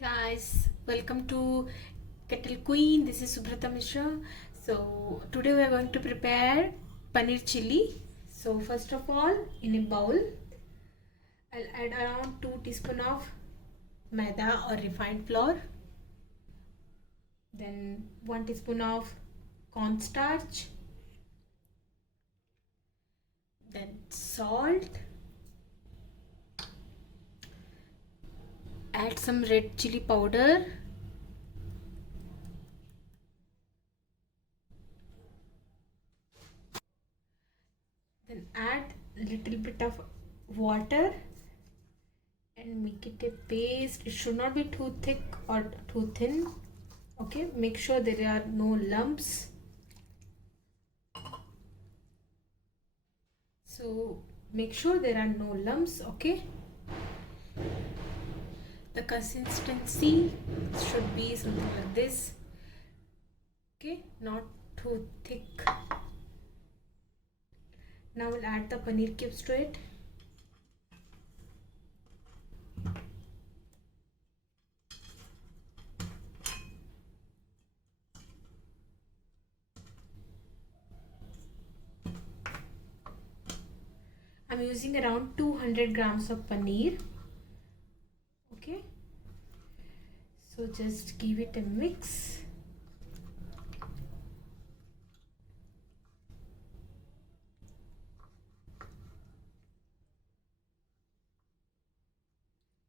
Guys, welcome to Kettle Queen. This is Subrata Mishra. So today we are going to prepare paneer chilli. So first of all, in a bowl, I'll add around 2 teaspoons of maida or refined flour. Then 1 teaspoon of cornstarch. Then salt. Add some red chili powder. Then add a little bit of water and make it a paste. It should not be too thick or too thin. Okay, make sure there are no lumps. So make sure there are no lumps. Okay, the consistency should be something like this. Okay, not too thick. Now we'll add the paneer cubes to it. I'm using around 200 grams of paneer. Okay, so just give it a mix.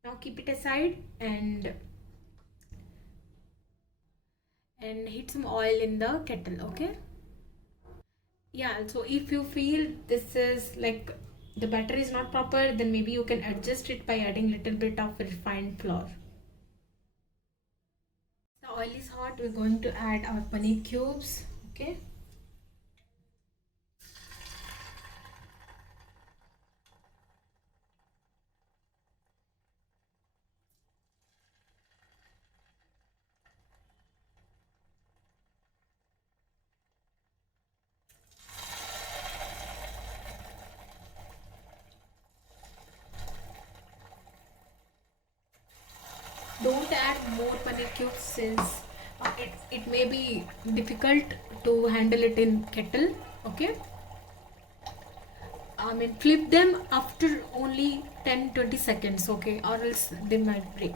Now keep it aside and heat some oil in the kettle. Okay, yeah, so if you feel this is like the batter is not proper, then maybe you can adjust it by adding little bit of refined flour. The oil is hot. We're going to add our paneer cubes. Okay, don't add more paneer cubes since it may be difficult to handle it in kettle. Okay, I mean flip them after only 10-20 seconds. Okay, or else they might break.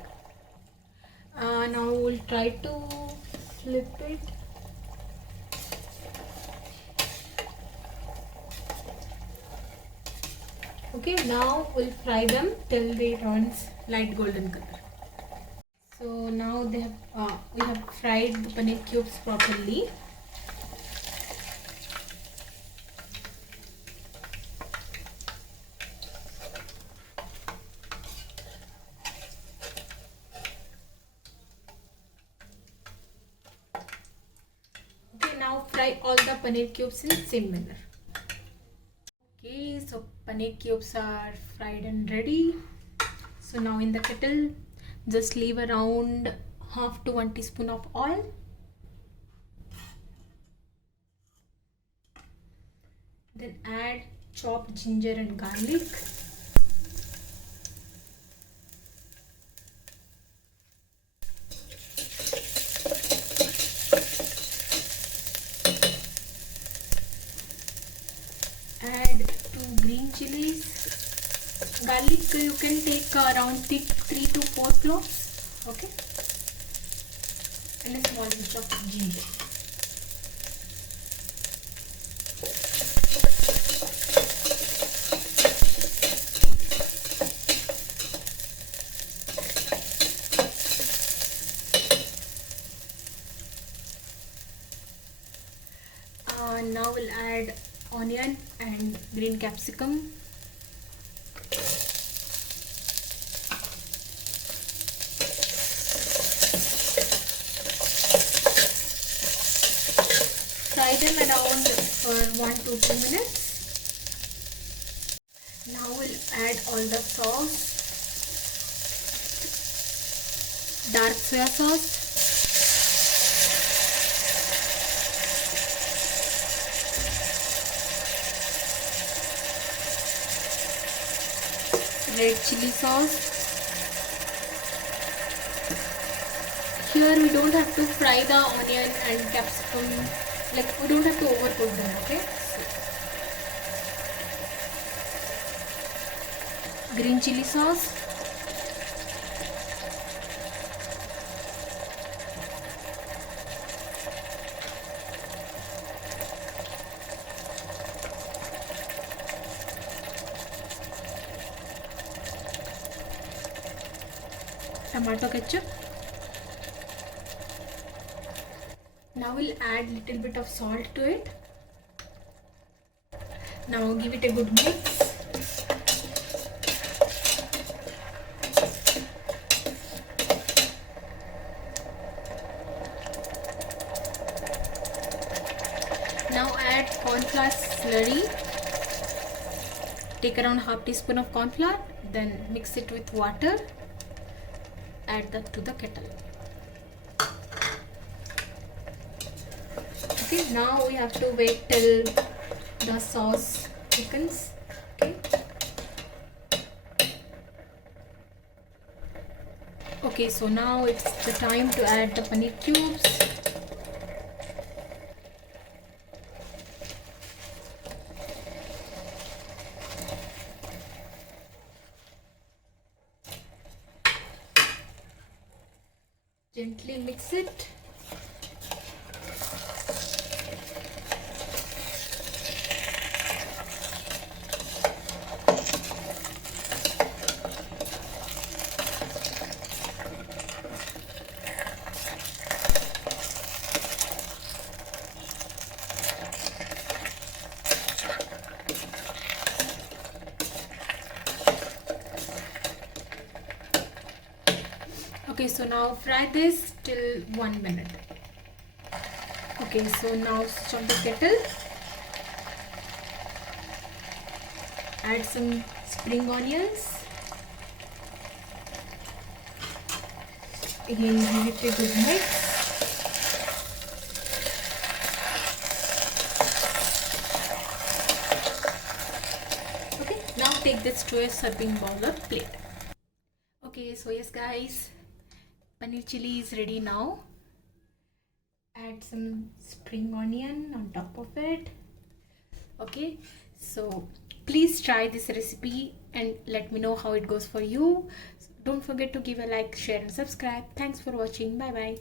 Now we'll try to flip it. Okay, now we'll fry them till they turns light golden color. So now we have fried the paneer cubes properly. Okay, now fry all the paneer cubes in same manner. Okay, so paneer cubes are fried and ready. So now in the kettle, just leave around half to 1 teaspoon of oil. Then add chopped ginger and garlic. Add 2 green chilies. Garlic you can take around 3 to 4 cloves. Okay, and a small piece of ginger. Now we'll add onion and green capsicum. Fry them around for 1 to 2 minutes. Now we'll add all the sauce. Dark soya sauce, red chili sauce, here we don't have to fry the onion and capsicum, like we don't have to overcook them. Okay, so green chili sauce, tomato ketchup. Now we'll add little bit of salt to it. Now give it a good mix. Now add corn flour slurry. Take around half teaspoon of corn flour, then mix it with water. Add that to the kettle. Okay, now we have to wait till the sauce thickens. Okay. Okay, so now it's the time to add the paneer cubes. Gently mix it. Okay, so now fry this till 1 minute. Okay, so now switch on the kettle. Add some spring onions. Again, give it a good mix. Okay, now take this to a serving bowl or plate. Okay, so yes guys, paneer chili is ready now. Add some spring onion on top of it. Okay, so please try this recipe and let me know how it goes for you. Don't forget to give a like, share and subscribe. Thanks for watching. Bye bye.